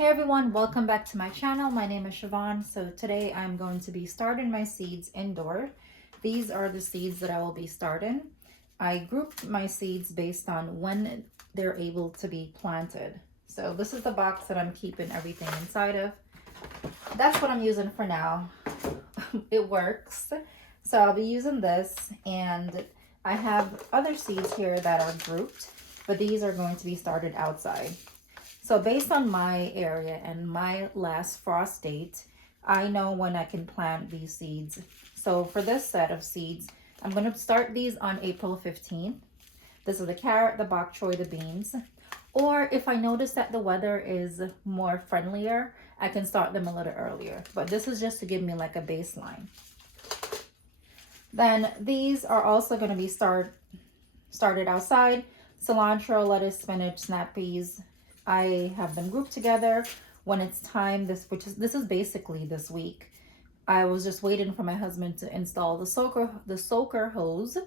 Hey everyone, welcome back to my channel. My name is Siobhan. So today I'm going to be starting my seeds indoor. These are the seeds that I will be starting. I grouped my seeds based on when they're able to be planted. So this is the box that I'm keeping everything inside of. That's what I'm using for now. It works. So I'll be using this, and I have other seeds here that are grouped, but these are going to be started outside. So based on my area and my last frost date, I know when I can plant these seeds. So for this set of seeds, I'm going to start these on April 15th. This is the carrot, the bok choy, the beans. Or if I notice that the weather is more friendlier, I can start them a little earlier. But this is just to give me like a baseline. Then these are also going to be started outside. Cilantro, lettuce, spinach, snap peas. I have them grouped together when it's time. This is basically this week. I was just waiting for my husband to install the soaker hose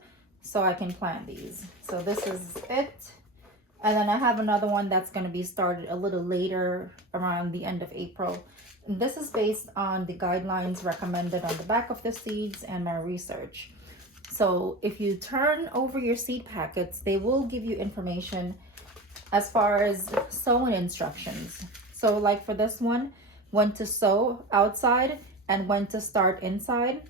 so I can plant these. So this is it. And then I have another one that's going to be started a little later, around the end of April. And this is based on the guidelines recommended on the back of the seeds and my research. So if you turn over your seed packets, they will give you information as far as sowing instructions. So like for this one, when to sow outside and when to start inside.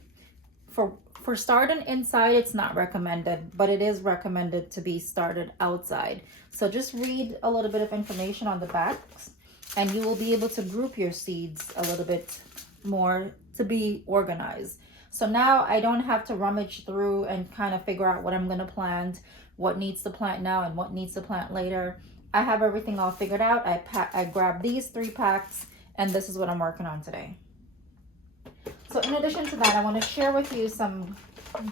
For starting inside, it's not recommended, but it is recommended to be started outside. So just read a little bit of information on the backs, and you will be able to group your seeds a little bit more to be organized. So now I don't have to rummage through and kind of figure out what I'm going to plant, what needs to plant now and what needs to plant later. I have everything all figured out. I grabbed these 3 packs, and this is what I'm working on today. So in addition to that, I want to share with you some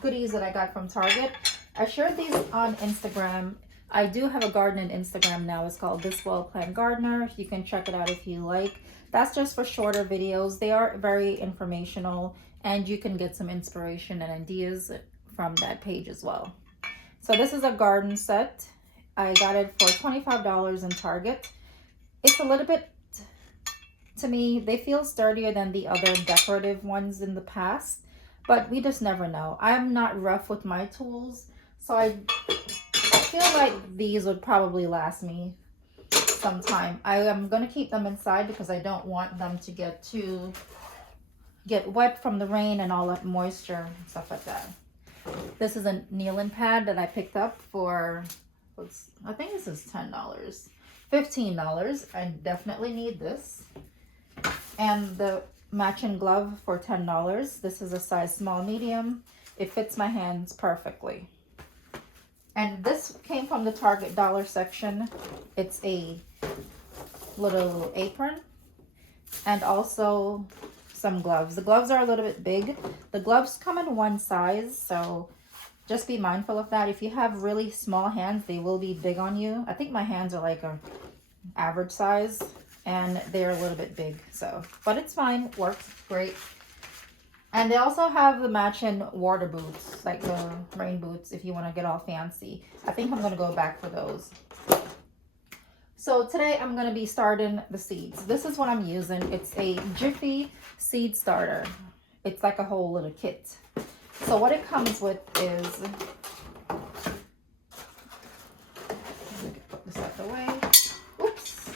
goodies that I got from Target. I shared these on Instagram. I do have a gardening Instagram now. It's called This Well Plant Gardener. You can check it out if you like. That's just for shorter videos. They are very informational, and you can get some inspiration and ideas from that page as well. So this is a garden set. I got it for $25 in Target. It's a little bit, to me, they feel sturdier than the other decorative ones in the past, but we just never know. I'm not rough with my tools, so I feel like these would probably last me some time. I am going to keep them inside because I don't want them to get wet from the rain and all that moisture and stuff like that. This is a kneeling pad that I picked up for, I think this is $10, $15. I definitely need this. And the matching glove for $10. This is a size small medium. It fits my hands perfectly. And this came from the Target dollar section. It's a little apron and also some gloves. The gloves are a little bit big. The gloves come in one size, so just be mindful of that. If you have really small hands, they will be big on you. I think my hands are like a average size, and they're a little bit big, so, but it's fine, works great. And they also have the matching water boots, like the rain boots, if you want to get all fancy. I think I'm going to go back for those. So today I'm going to be starting the seeds. This is what I'm using. It's a Jiffy seed starter. It's like a whole little kit. So what it comes with is, put this out the way. Oops.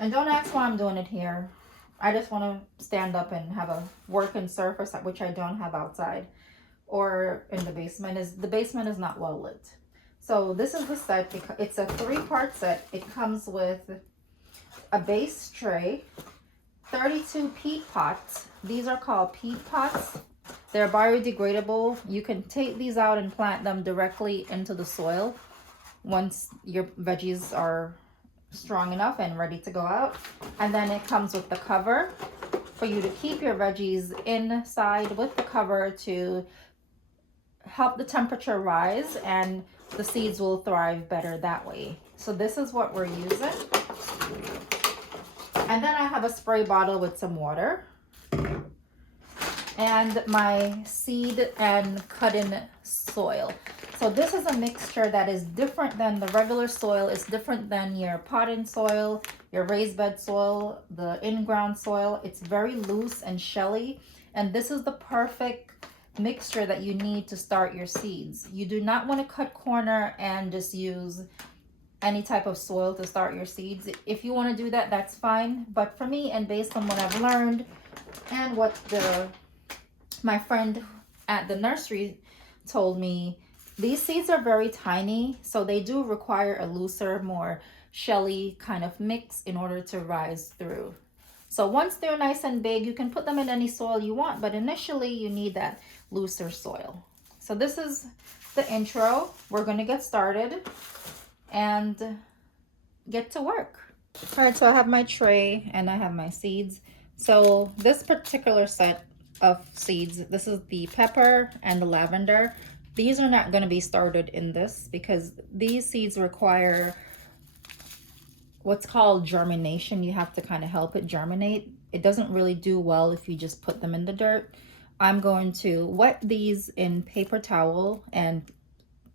And don't ask why I'm doing it here. I just want to stand up and have a working surface, which I don't have outside or in the basement. The basement is not well lit. So this is the set. It's a 3-part set. It comes with a base tray, 32 peat pots. These are called peat pots. They're biodegradable. You can take these out and plant them directly into the soil once your veggies are strong enough and ready to go out. And then it comes with the cover for you to keep your veggies inside with the cover to help the temperature rise, and the seeds will thrive better that way. So this is what we're using. And then I have a spray bottle with some water. and my seed and cut-in soil. So this is a mixture that is different than the regular soil. It's different than your pot-in soil, your raised bed soil, the in-ground soil. It's very loose and shelly, and this is the perfect mixture that you need to start your seeds. You do not want to cut corner and just use any type of soil to start your seeds. If you want to do that, that's fine. But for me, and based on what I've learned and what my friend at the nursery told me, these seeds are very tiny, so they do require a looser, more shelly kind of mix in order to rise through. So once they're nice and big, you can put them in any soil you want, but initially you need that looser soil. So this is the intro. We're going to get started and get to work. All right, so I have my tray and I have my seeds. So this particular set of seeds, this is the pepper and the lavender. These are not going to be started in this because these seeds require what's called germination. You have to kind of help it germinate. It doesn't really do well if you just put them in the dirt. I'm going to wet these in paper towel and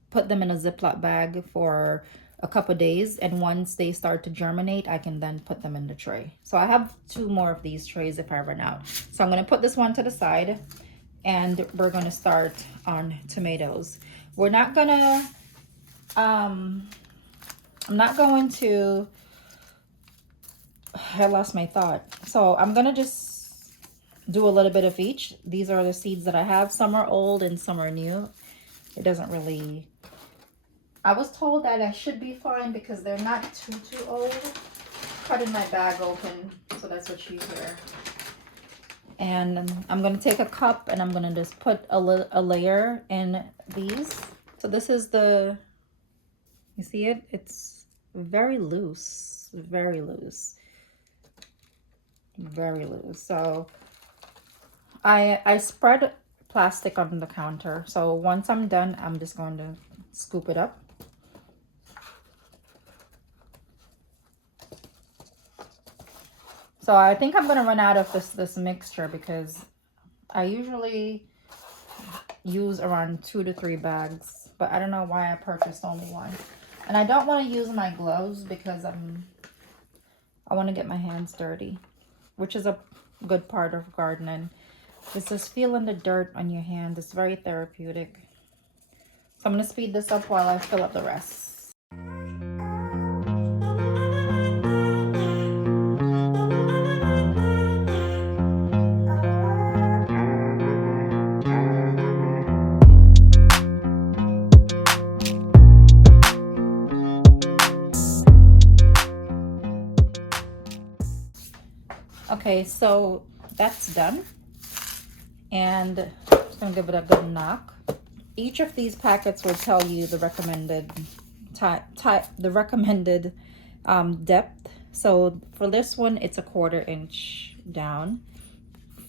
put them in a Ziploc bag for a couple days, and once they start to germinate, I can then put them in the tray. So I have 2 more of these trays if I run out. So I'm going to put this one to the side, and we're going to start on tomatoes. We're not going to I'm not going to I lost my thought. So I'm going to just do a little bit of each. These are the seeds that I have. Some are old and some are new. It doesn't really, I was told that I should be fine because they're not too old. Cutting my bag open, so that's what you hear. And I'm going to take a cup and I'm going to just put a layer in these. So this is the, you see it? It's very loose, very loose, very loose. So I spread plastic on the counter. So once I'm done, I'm just going to scoop it up. So I think I'm going to run out of this mixture because I usually use around 2 to 3 bags, but I don't know why I purchased only one. And I don't want to use my gloves because I want to get my hands dirty, which is a good part of gardening. It's just feeling the dirt on your hand. It's very therapeutic. So I'm going to speed this up while I fill up the rest. Okay, so that's done. And just gonna give it a good knock. Each of these packets will tell you the recommended depth. So for this one, it's 1/4 inch down,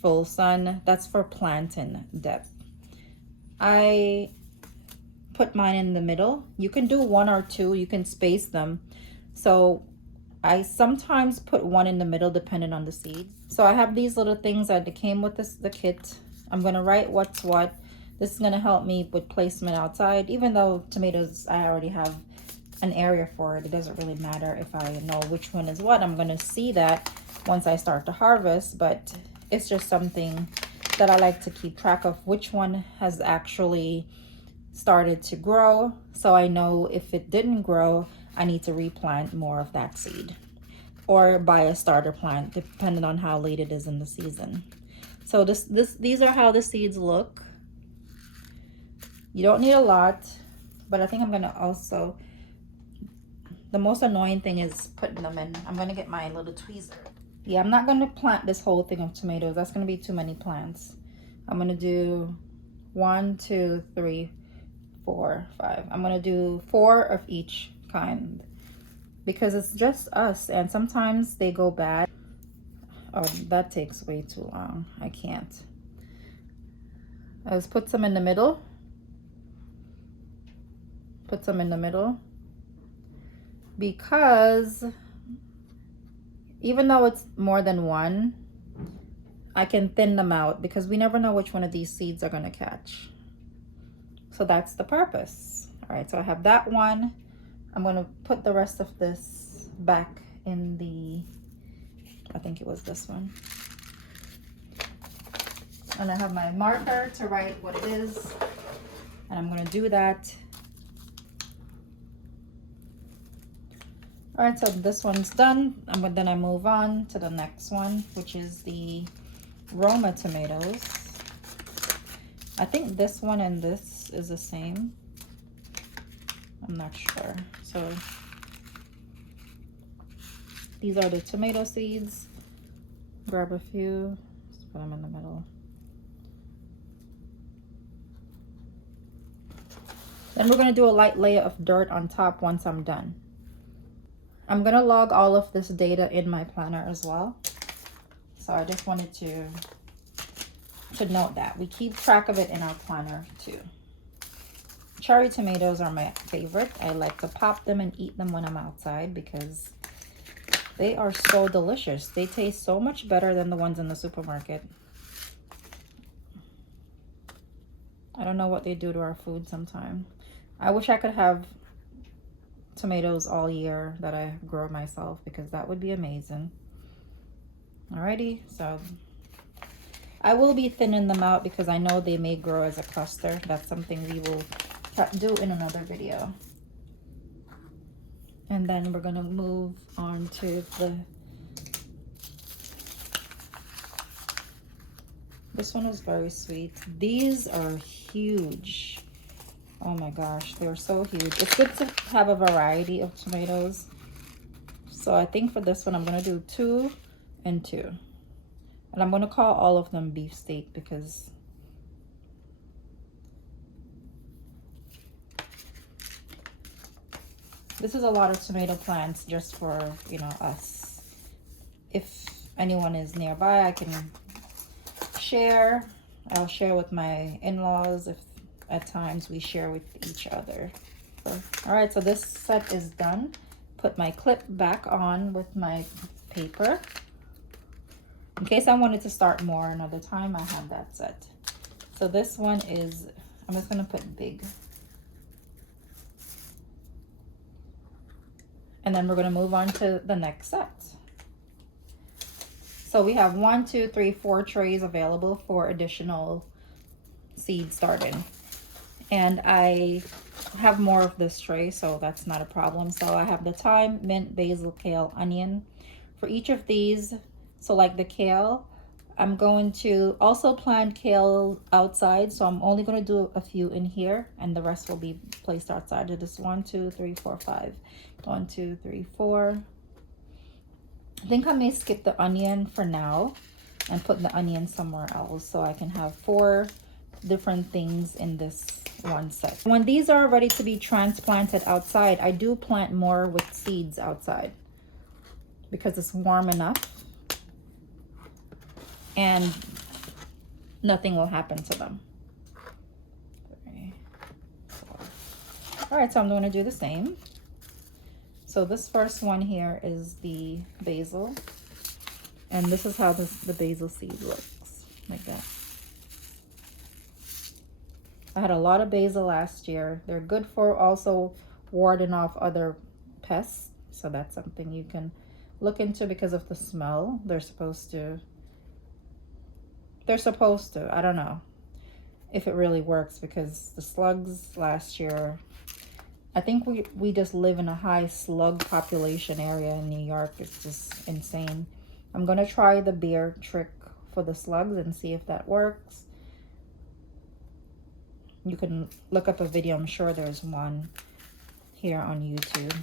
full sun. That's for planting depth. I put mine in the middle. You can do 1 or 2. You can space them. So I sometimes put 1 in the middle depending on the seed. So I have these little things that came with the kit. I'm going to write what's what. This is going to help me with placement outside. Even though tomatoes, I already have an area for it. It doesn't really matter if I know which one is what. I'm going to see that once I start to harvest. But it's just something that I like to keep track of, which one has actually started to grow. So I know if it didn't grow, I need to replant more of that seed or buy a starter plant depending on how late it is in the season. So these are how the seeds look. You don't need a lot, but I think I'm gonna also, the most annoying thing is putting them in. I'm gonna get my little tweezer. Yeah, I'm not gonna plant this whole thing of tomatoes. That's gonna be too many plants. I'm gonna do 1, 2, 3, 4, 5. I'm gonna do 4 of each kind because it's just us and sometimes they go bad. Oh, that takes way too long. I can't. I just put some in the middle. Put some in the middle because even though it's more than one, I can thin them out because we never know which one of these seeds are going to catch. So that's the purpose. All right, so I have that one. I'm going to put the rest of this back in the, I think it was this one. And I have my marker to write what it is. And I'm going to do that. All right, so this one's done. And then I move on to the next one, which is the Roma tomatoes. I think this one and this is the same. I'm not sure. So these are the tomato seeds. Grab a few, just put them in the middle. Then we're going to do a light layer of dirt on top once I'm done. I'm going to log all of this data in my planner as well. So I just wanted to note that. We keep track of it in our planner too. Cherry tomatoes are my favorite. I like to pop them and eat them when I'm outside because they are so delicious. They taste so much better than the ones in the supermarket. I don't know what they do to our food sometimes. I wish I could have tomatoes all year that I grow myself because that would be amazing. Alrighty, so I will be thinning them out because I know they may grow as a cluster. That's something we will do in another video. And then we're going to move on to this one is very sweet. These are huge. Oh my gosh, they're so huge. It's good to have a variety of tomatoes. So I think for this one, I'm going to do 2 and 2. And I'm going to call all of them beefsteak because this is a lot of tomato plants just for, you know, us. If anyone is nearby, I can share. I'll share with my in-laws if at times we share with each other. All right, so this set is done. Put my clip back on with my paper. In case I wanted to start more another time, I have that set. So this one is, I'm just gonna put big. And then we're gonna move on to the next set. So we have 1, 2, 3, 4 trays available for additional seed starting. And I have more of this tray, so that's not a problem. So I have the thyme, mint, basil, kale, onion. For each of these, so like the kale, I'm going to also plant kale outside. So I'm only going to do a few in here and the rest will be placed outside. So this 1, 2, 3, 4, 5. 1, 2, 3, 4. I think I may skip the onion for now and put the onion somewhere else so I can have 4 different things in this one set. When these are ready to be transplanted outside, I do plant more with seeds outside because it's warm enough and nothing will happen to them. 3, 4. All right, so I'm going to do the same. So this first one here is the basil, and this is how the basil seed looks, like that. I had a lot of basil last year. They're good for also warding off other pests. So that's something you can look into because of the smell. They're supposed to, I don't know if it really works because the slugs last year, I think we just live in a high slug population area in New York. It's just insane. I'm going to try the beer trick for the slugs and see if that works. You can look up a video. I'm sure there's one here on YouTube.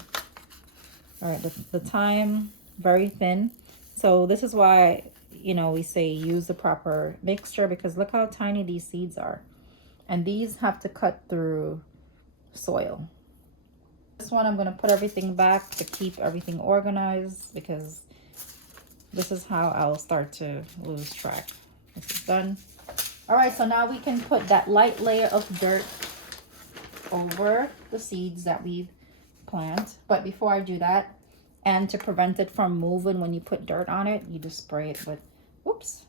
All right, the thyme, very thin. So this is why, you know, we say use the proper mixture because look how tiny these seeds are. And these have to cut through soil. This one, I'm going to put everything back to keep everything organized because this is how I'll start to lose track. This is done. All right, so now we can put that light layer of dirt over the seeds that we plant. But before I do that, and to prevent it from moving when you put dirt on it, you just spray it with, whoops,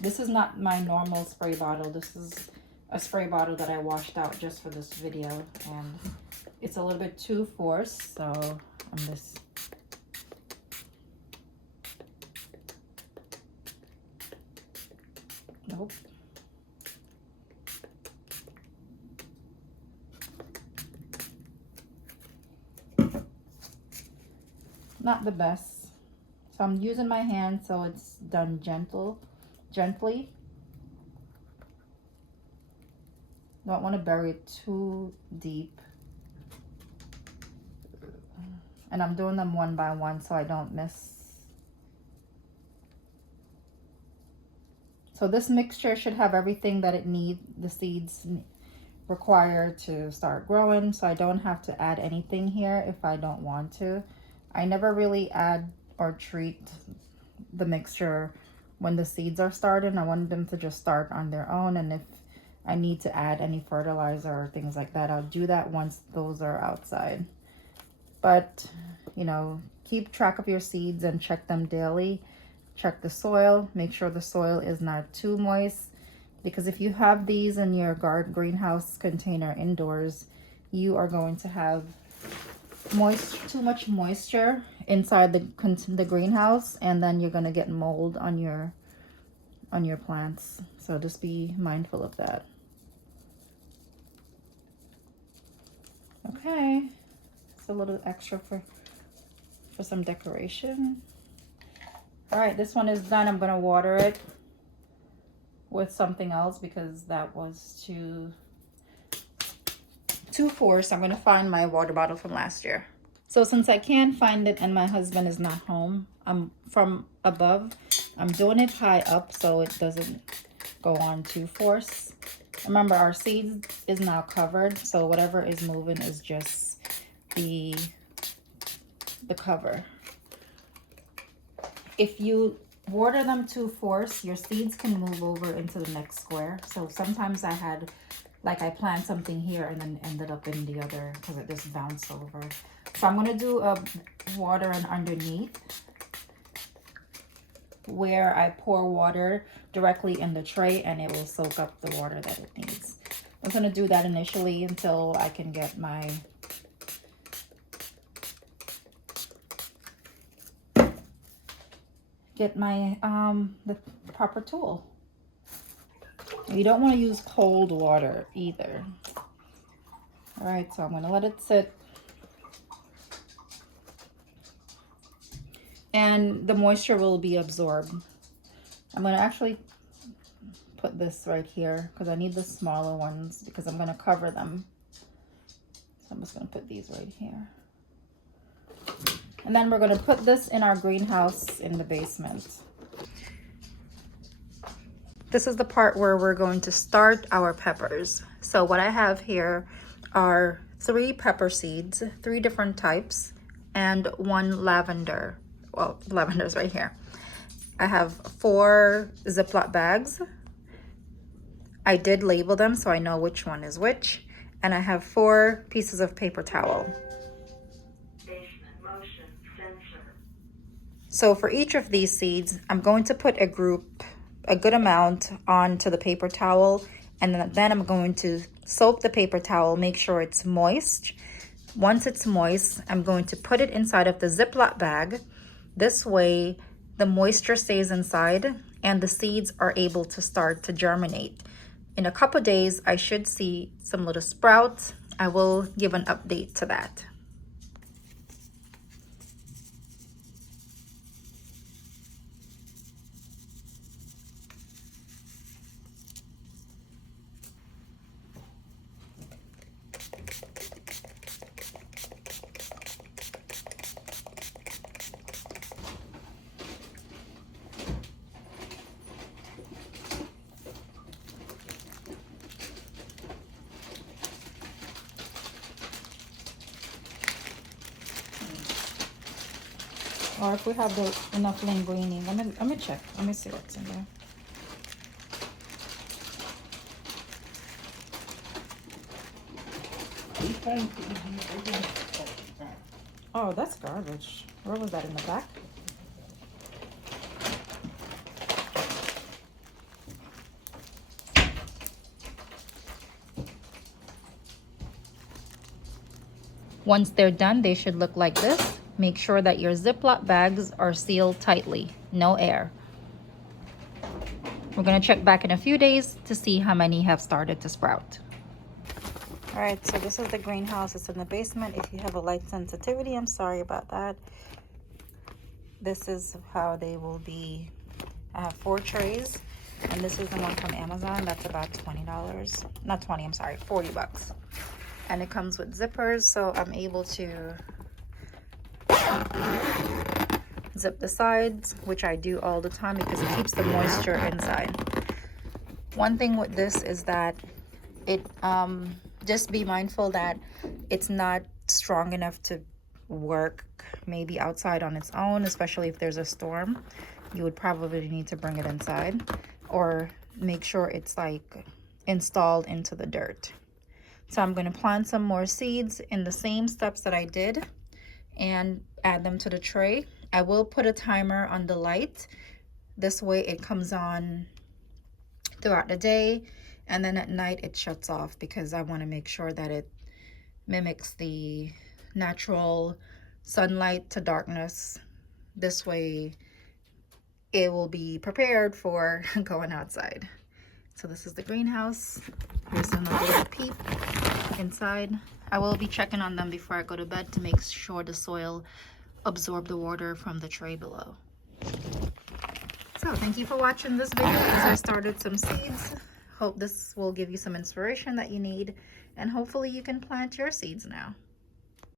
This is not my normal spray bottle. This is a spray bottle that I washed out just for this video, and it's a little bit too forced, so I'm just nope. Not the best. So I'm using my hand so it's done gently. Don't want to bury it too deep. And I'm doing them one by one so I don't miss. So this mixture should have everything that it needs, the seeds require to start growing. So I don't have to add anything here if I don't want to. I never really add or treat the mixture when the seeds are starting. I want them to just start on their own, and if I need to add any fertilizer or things like that, I'll do that once those are outside. But, you know, keep track of your seeds and check them daily. Check the soil, make sure the soil is not too moist, because if you have these in your greenhouse container indoors, you are going to have too much moisture inside the greenhouse, and then you're going to get mold on your plants. So just be mindful of that. Okay, it's a little extra for some decoration. All right, this one is done. I'm going to water it with something else because that was too forced. I'm going to find my water bottle from last year. So since I can't find it and my husband is not home, I'm from above. I'm doing it high up so it doesn't go on too forced. Remember, our seed is now covered, so whatever is moving is just the cover. If you water them too forced, your seeds can move over into the next square. So sometimes I plant something here and then ended up in the other because it just bounced over. So I'm going to do a watering underneath where I pour water directly in the tray and it will soak up the water that it needs. I'm going to do that initially until I can get my the proper tool. You don't want to use cold water either. All right, so I'm going to let it sit. And the moisture will be absorbed. I'm going to actually put this right here because I need the smaller ones because I'm going to cover them. So I'm just going to put these right here. And then we're going to put this in our greenhouse in the basement. This is the part where we're going to start our peppers. So what I have here are 3 pepper seeds, 3 different types, and 1 lavender. Well, lavender's right here. I have 4 Ziploc bags. I did label them so I know which one is which. And I have 4 pieces of paper towel. So for each of these seeds, I'm going to put a good amount onto the paper towel, and then I'm going to soak the paper towel, make sure it's moist. Once it's moist, I'm going to put it inside of the Ziploc bag. This way, the moisture stays inside and the seeds are able to start to germinate. In a couple days, I should see some little sprouts. I will give an update to that. Or if we have enough linguine. Let me check. Let me see what's in there. Oh, that's garbage. Where was that, in the back? Once they're done, they should look like this. Make sure that your Ziploc bags are sealed tightly, no air. We're gonna check back in a few days to see how many have started to sprout. All right, so this is the greenhouse. It's in the basement. If you have a light sensitivity, I'm sorry about that. This is how they will be. I have 4 trays, and this is the one from Amazon. That's about $20. Not 20, I'm sorry, 40 bucks. And it comes with zippers, so I'm able to zip the sides, which I do all the time because it keeps the moisture inside. One thing with this is that it just be mindful that it's not strong enough to work maybe outside on its own, especially if there's a storm. You would probably need to bring it inside, or make sure it's like installed into the dirt. So I'm going to plant some more seeds in the same steps that I did and add them to the tray. I will put a timer on the light. This way it comes on throughout the day, and then at night it shuts off because I want to make sure that it mimics the natural sunlight to darkness. This way it will be prepared for going outside. So this is the greenhouse. Here's another little peep inside. I will be checking on them before I go to bed to make sure the soil absorb the water from the tray below. So thank you for watching this video as I started some seeds. Hope this will give you some inspiration that you need, and hopefully you can plant your seeds now.